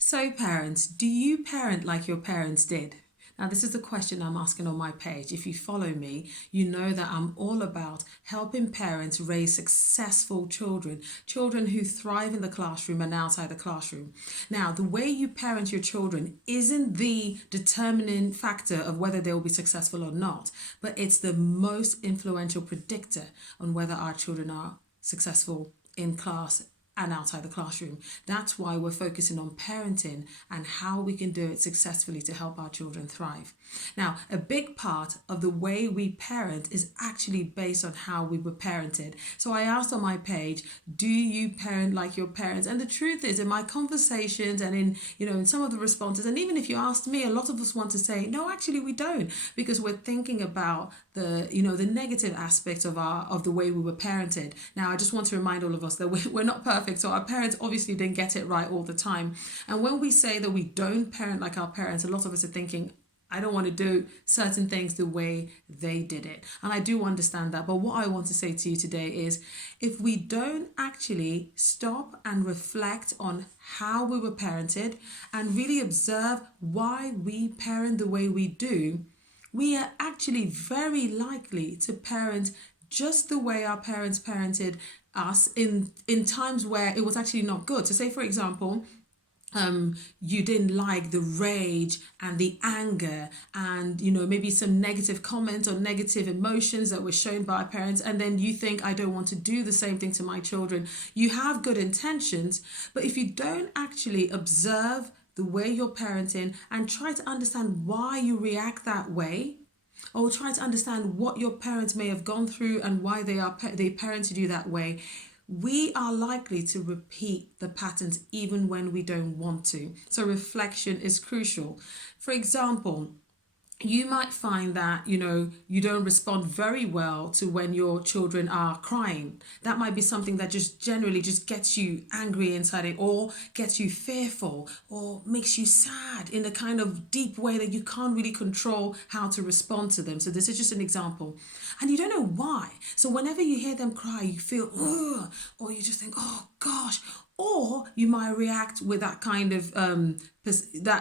So, parents, do you parent like your parents did? Now, this is the question I'm asking on my page. If you follow me, you know that I'm all about helping parents raise successful children, children who thrive in the classroom and outside the classroom. Now, the way you parent your children isn't the determining factor of whether they'll be successful or not, but it's the most influential predictor on whether our children are successful in class and outside the classroom. That's why we're focusing on parenting and how we can do it successfully to help our children thrive. Now, a big part of the way we parent is actually based on how we were parented. So I asked on my page, do you parent like your parents? And the truth is, in my conversations and in some of the responses, and even if you asked me, a lot of us want to say, no, actually we don't, because we're thinking about the negative aspects of the way we were parented. Now, I just want to remind all of us that we're not perfect, so our parents obviously didn't get it right all the time. And when we say that we don't parent like our parents, a lot of us are thinking, I don't want to do certain things the way they did it. And I do understand that. But what I want to say to you today is, if we don't actually stop and reflect on how we were parented and really observe why we parent the way we do, we are actually very likely to parent just the way our parents parented us in times where it was actually not good. So say, for example, you didn't like the rage and the anger and maybe some negative comments or negative emotions that were shown by our parents, and then you think, I don't want to do the same thing to my children. You have good intentions, but if you don't actually observe the way you're parenting and try to understand why you react that way, or try to understand what your parents may have gone through and why they parented you that way, we are likely to repeat the patterns even when we don't want to. So reflection is crucial. For example, you might find that you don't respond very well to when your children are crying. That might be something that just generally just gets you angry inside it, or gets you fearful, or makes you sad in a kind of deep way that you can't really control how to respond to them. So this is just an example, and you don't know why. So whenever you hear them cry, you feel ugh, or you just think, oh gosh. Or you might react with that kind of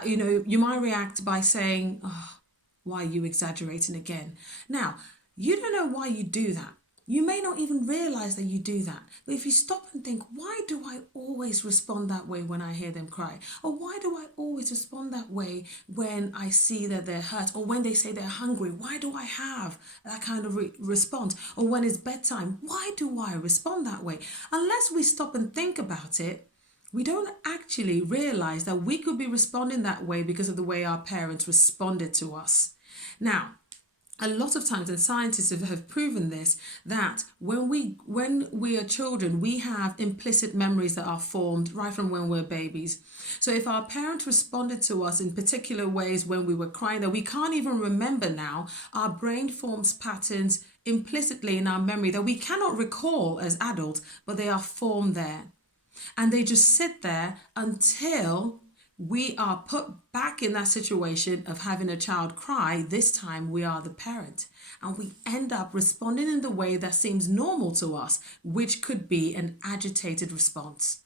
you might react by saying, oh, why are you exaggerating again? Now, you don't know why you do that. You may not even realize that you do that. But if you stop and think, why do I always respond that way when I hear them cry? Or why do I always respond that way when I see that they're hurt? Or when they say they're hungry, why do I have that kind of response? Or when it's bedtime, why do I respond that way? Unless we stop and think about it, we don't actually realize that we could be responding that way because of the way our parents responded to us. Now, a lot of times, and scientists have proven this, that when we are children, we have implicit memories that are formed right from when we're babies. So if our parents responded to us in particular ways when we were crying that we can't even remember now, our brain forms patterns implicitly in our memory that we cannot recall as adults, but they are formed there. And they just sit there until we are put back in that situation of having a child cry. This time we are the parent, and we end up responding in the way that seems normal to us, which could be an agitated response.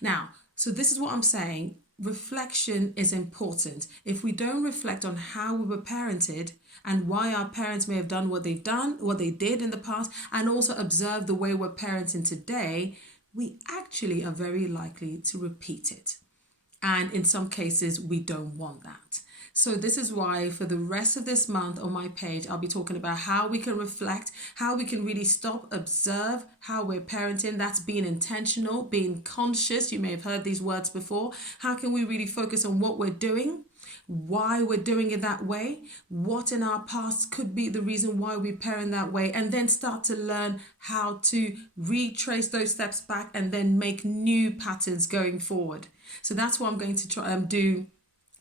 Now, so this is what I'm saying. Reflection is important. If we don't reflect on how we were parented and why our parents may have done what they've done, what they did in the past, and also observe the way we're parenting today, we actually are very likely to repeat it. And in some cases, we don't want that. So this is why for the rest of this month on my page, I'll be talking about how we can reflect, how we can really stop, observe how we're parenting. That's being intentional, being conscious. You may have heard these words before. How can we really focus on what we're doing, why we're doing it that way, what in our past could be the reason why we parent that way, and then start to learn how to retrace those steps back and then make new patterns going forward. So that's what I'm going to try and do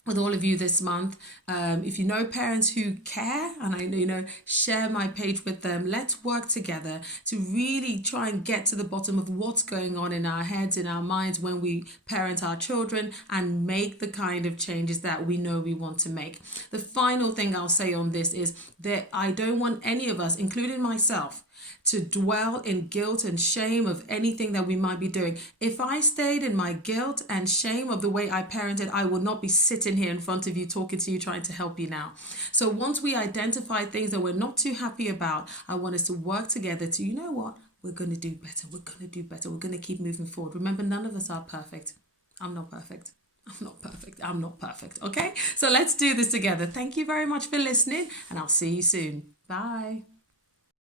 with all of you this month. If you know parents who care, and I know, share my page with them. Let's work together to really try and get to the bottom of what's going on in our heads, in our minds when we parent our children, and make the kind of changes that we know we want to make. The final thing I'll say on this is that I don't want any of us, including myself, to dwell in guilt and shame of anything that we might be doing. If I stayed in my guilt and shame of the way I parented, I would not be sitting here in front of you, talking to you, trying to help you now. So once we identify things that we're not too happy about, I want us to work together to, you know what, we're going to do better. We're going to do better. We're going to keep moving forward. Remember, none of us are perfect. I'm not perfect. I'm not perfect. I'm not perfect. Okay? So let's do this together. Thank you very much for listening, and I'll see you soon. Bye.